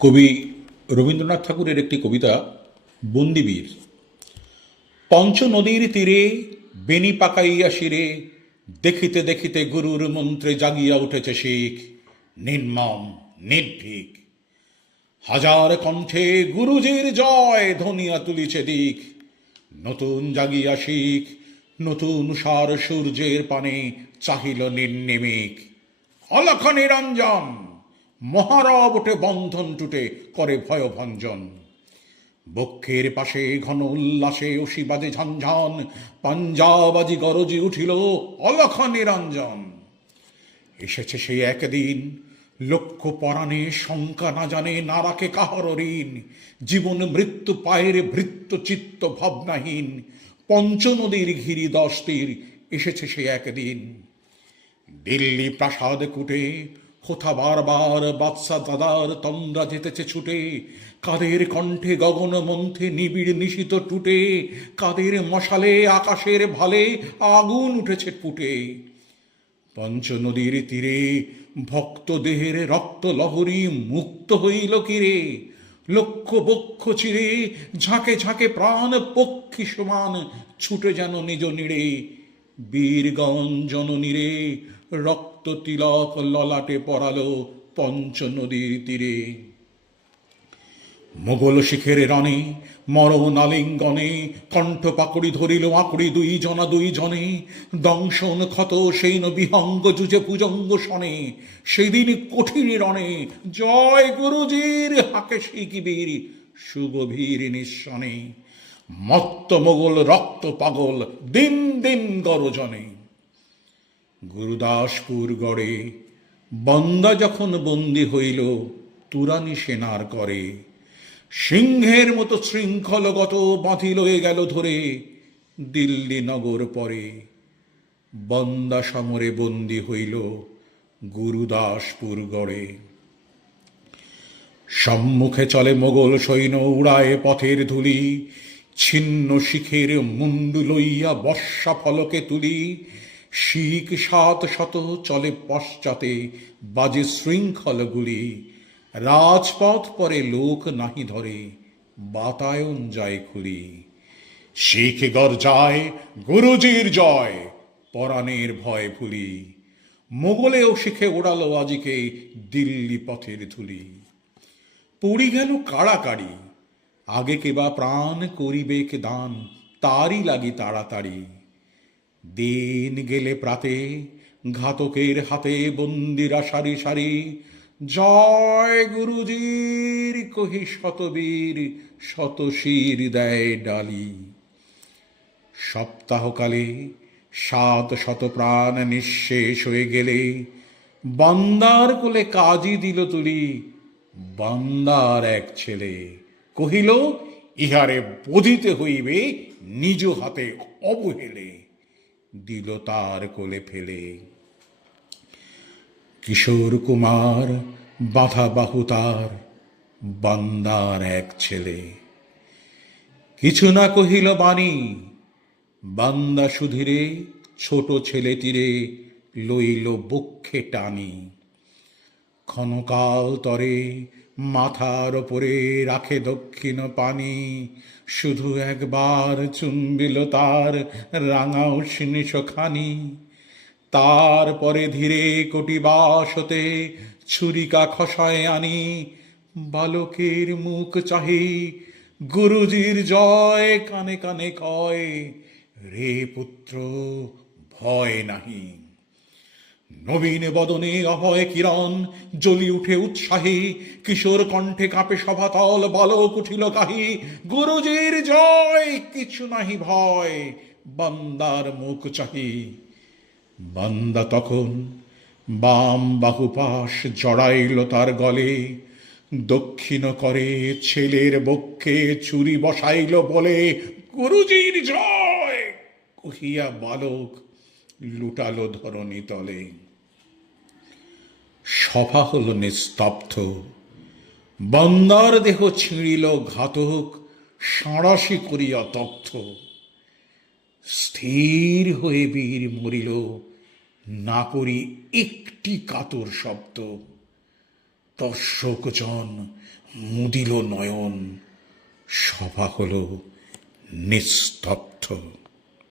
কবি রবীন্দ্রনাথ ঠাকুরের একটি কবিতা, বন্দিবীর। পঞ্চ নদীর তীরে বেনি পাকাইয়া শিরে, দেখিতে দেখিতে গুরুর মন্ত্রে জাগিয়া উঠেছে শিখ, নির্মম, নির্ভীক। হাজার কণ্ঠে গুরুজির জয় ধনিয়া তুলিছে দিক, নতুন জাগিয়া শিখ, নতুন সার সূর্যের পানে চাহিল নির্নিমিক। অলখ নিরঞ্জন! মহারব ওঠে বন্ধন টুটে করে ভয়ভঞ্জন। বক্ষের পাশে ঘন উল্লাসে অসি বাজে ঝনঝন, পাঞ্জাবাজি গরজি উঠিল অলখ নিরঞ্জন। এসেছে সেই একদিন লক্ষ পরাণে শঙ্কা না জানে না রাখে কাহর ঋণ, জীবন মৃত্যু পায়ের ভৃত্য চিত্ত ভাবনাহীন, পঞ্চনদীর ঘিরি দশ তীর এসেছে সে একদিন। দিল্লি প্রাসাদ কুটে কোথা বারবার বাদশা দাদার তন্দ্রা যেতেছে ছুটে, কাদের কণ্ঠে গগন মন্থে নিবিড় নিশিত টুটে, কাদের মশালে আকাশের ভালে আগুন উঠেছে ফুটে। পঞ্চনদীর তীরে ভক্ত দেহের রক্ত লহরী মুক্ত হইল কিরে, লক্ষ বক্ষ চিরে ঝাঁকে ঝাঁকে প্রাণ পক্ষী সমান ছুটে যেন নিজ নিড়ে, বীরগণ জননীরে রক্ত তিলক ললাটে পড়ালো পঞ্চ নদীর তীরে। মোগল শিখের রণে মরণ আলিঙ্গনে, কণ্ঠ পাকড়ি ধরিল আকুড়ি দুই জনা দুই জনে। দংশন ক্ষত সেই বিহঙ্গ যুজে ভুজঙ্গ শনে সেদিন কঠিন রণে, জয় গুরুজির হাকে শিকিবীর সুগভীর নিঃসনে। মত্ত মোগল রক্ত পাগল, দিন দিন গরজনে। গুরুদাসপুর গড়ে বন্দা যখন বন্দী হইল, তুরানি সেনার করে। সিংহের মতো শৃঙ্খলগত বাঁধি এ গেল ধরে দিল্লি নগর পরে। বন্দা সমরে বন্দী হইল গুরুদাসপুর গড়ে। সম্মুখে চলে মোগল সৈন্য, উড়ায় পথের ধুলি। ছিন্ন শিখের মুন্ডু লইয়া বর্ষা ফলকে তুলি। শিখ সাত শত চলে পশ্চাতে বাজে শৃঙ্খলগুলি। রাজপথ পরে লোক নাহি ধরে, বাতায়ন যায় খুলি। শিখ গর্জায় গুরুজির জয়, পরাণের ভয় ভুলি। মোগলেও শিখে ওড়ালো আজিকে দিল্লি পথের ধুলি। পড়ি গেল কাড়াকাড়ি, আগে কেবা প্রাণ করিবে কে দান, তারই লাগি তাড়াতাড়ি। দিন গেলে প্রাতে ঘাতকের হাতে বন্দিরা সারি সারি, জয় গুরুজির কহি শতবীর, শতশির দেয় ডালি। সপ্তাহকালে সাত শত প্রাণ নিঃশেষ হয়ে গেলে বান্দার কোলে কাজী দিল তুলি, বান্দার এক ছেলে কহিল, ইহারে বোধিতে হইবে নিজ হাতে অবহেলে। দিল তার কোলে ফেলে। কিশোর কুমার, বাধা বাহু তার, বান্দার এক ছেলে। কিছু না কহিল বাণী, বান্দা সুধীরে, ছোট ছেলেটিরে লইল বক্ষে টানি। ক্ষণকাল তরে মাথার ওপরে রাখে দক্ষিণ পানি। শুধু একবার চুম্বিল তার রাঙা খানি তারপরে ধীরে কটিবাস হতে ছুরিকা খসায় আনি। বালকের মুখ চাহি গুরুজির জয়, কানে কানে কয়, রে পুত্র, ভয় নাহি। নবীন বদনে অভয় কিরণ, জ্বলি উঠে উৎসাহী, কিশোর কণ্ঠে কাঁপে সভাতল, বালক উঠিল কাহি, গুরুজির জয়, কিছু নাহি ভয়, বান্দার মুখ চাহি। বান্দা তখন বাম বাহুপাশ জড়াইল তার গলে, দক্ষিণ করে ছেলের বক্ষে চুরি বসাইল বলে, গুরুজির জয়! কহিয়া বালক লুটালো ধরণী তলে সভা হল নিস্তব্ধ। বন্দার দেহ ছিঁড়িল ঘাতক, সাঁড়াশি করিয়া তথ্য স্থির হয়ে বীর মরিল, না করি একটি কাতর শব্দ। দর্শকজন মুদিল নয়ন। সভা হল নিস্তব্ধ।